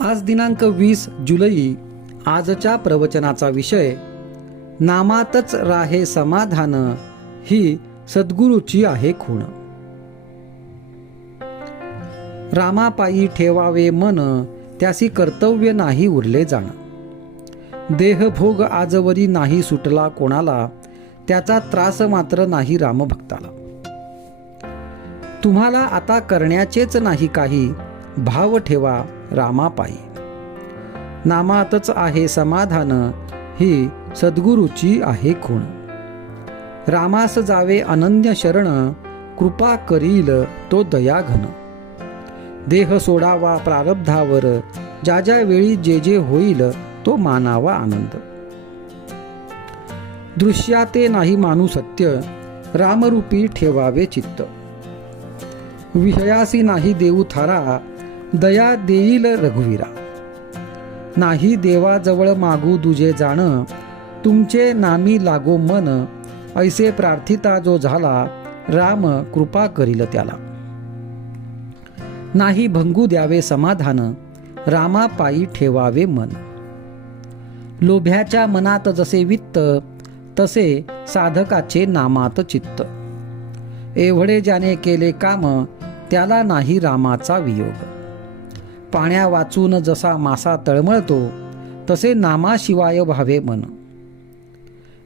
आज दिनांक 20 जुलै. आजच्या प्रवचनाचा विषय नामातच राहे समाधान, ही सद्गुरूची आहे खूण. रामापायी ठेवावे मन, त्यासी कर्तव्य नाही उरले जाण. देहभोग आजवरी नाही सुटला कोणाला, त्याचा त्रास मात्र नाही रामभक्ताला. तुम्हाला आता करण्याचेच नाही काही, भाव ठेवा रामापायी. नामातच आहे समाधान, ही सद्गुरूची आहे खूण. रामास जावे अनन्य शरण, कृपा करील तो दयाघन. देह सोडावा प्रारब्धावर, ज्या ज्या वेळी जे जे होईल तो मानावा आनंद. दृश्याते नाही मानू सत्य, रामरूपी ठेवावे चित्त. विषयासी नाही देऊ थारा, दया देईल रघुवीरा. नाही देवाजवळ मागू दुजे जाण, तुमचे नामी लागो मन. ऐसे प्रार्थिता जो झाला, राम कृपा करील त्याला. नाही भंगू द्यावे समाधान, रामापायी ठेवावे मन. लोभ्याच्या मनात जसे वित्त, तसे साधकाचे नामात चित्त. एवढे ज्याने केले काम, त्याला नाही रामाचा वियोग. पाण्या वाचून जसा मासा तळमळतो, तसे नामाशिवाय व्हावे मन.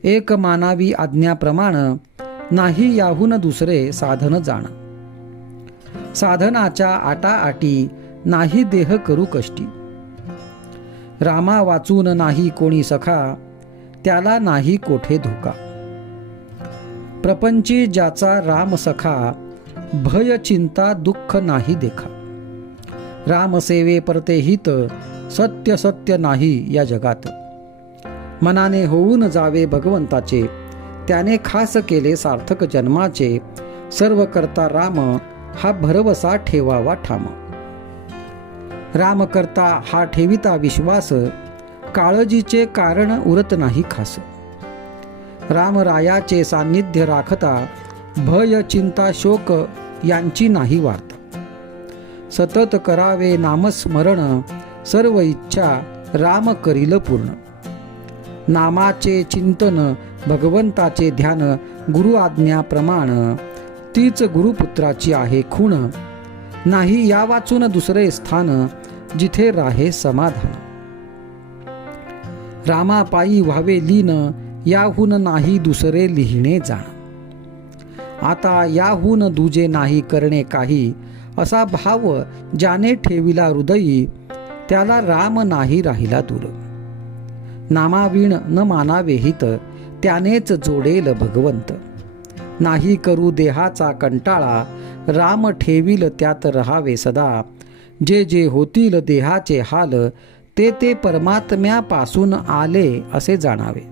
एक मानावी आज्ञाप्रमाण, नाही याहून दुसरे साधन जाण. साधनाच्या आटाआटी, नाही देह करू कष्टी. रामा वाचून नाही कोणी सखा, त्याला नाही कोठे धोका. प्रपंची ज्याचा राम सखा, भय चिंता दुःख नाही देखा. रामसेवे परते हित, सत्य सत्य नाही या जगात. मनाने होऊन जावे भगवंताचे, त्याने खास केले सार्थक जन्माचे. सर्व करता राम, हा भरवसा ठेवावा ठाम. राम करता हा ठेविता विश्वास, काळजीचे कारण उरत नाही खास. रामरायाचे सान्निध्य राखता, भय चिंता शोक यांची नाही वार्ता. सतत करावे नामस्मरण, सर्व इच्छा राम करील पूर्ण. नामाचे चिंतन भगवंताचे ध्यान, गुरु आज्ञा प्रमाण. तीच गुरुपुत्राची आहे खूण, नाही या वाचून दुसरे स्थान. जिथे राहे समाधान. रामापायी व्हावे लीन, याहून नाही दुसरे लिहिणे जाण. आता याहून दुजे नाही करणे काही, असा भाव ज्याने ठेविला हृदयी, त्याला राम नाही राहिला दूर. नामाविण न मानावे हित, त्यानेच जोडेल भगवंत. नाही करू देहाचा कंटाळा, राम ठेविल त्यात रहावे सदा. जे जे होतील देहाचे हाल, ते ते परमात्म्यापासून आले असे जाणावे.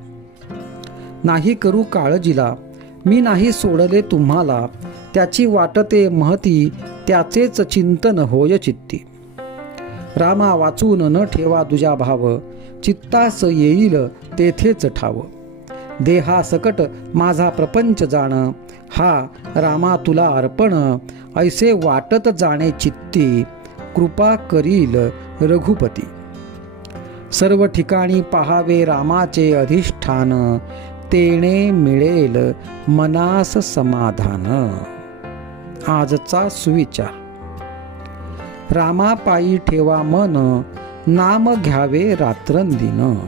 नाही करू काळजीला, मी नाही सोडले तुम्हाला. त्याची वाटते महती, त्याचेच चिंतन होय चित्ती. रामा वाचून न ठेवा दुजा भाव, चित्तास येईल तेथेच ठाव. देहा सकट माझा प्रपंच जाण, हा रामा तुला अर्पण. ऐसे वाटत जाणे चित्ती, कृपा करील रघुपती. सर्व ठिकाणी पहावे रामाचे अधिष्ठान, तेणे मिळेल मनास समाधान. आजचा सुविचार. रामापायी ठेवा मन, नाम घ्यावे रात्रंदिन.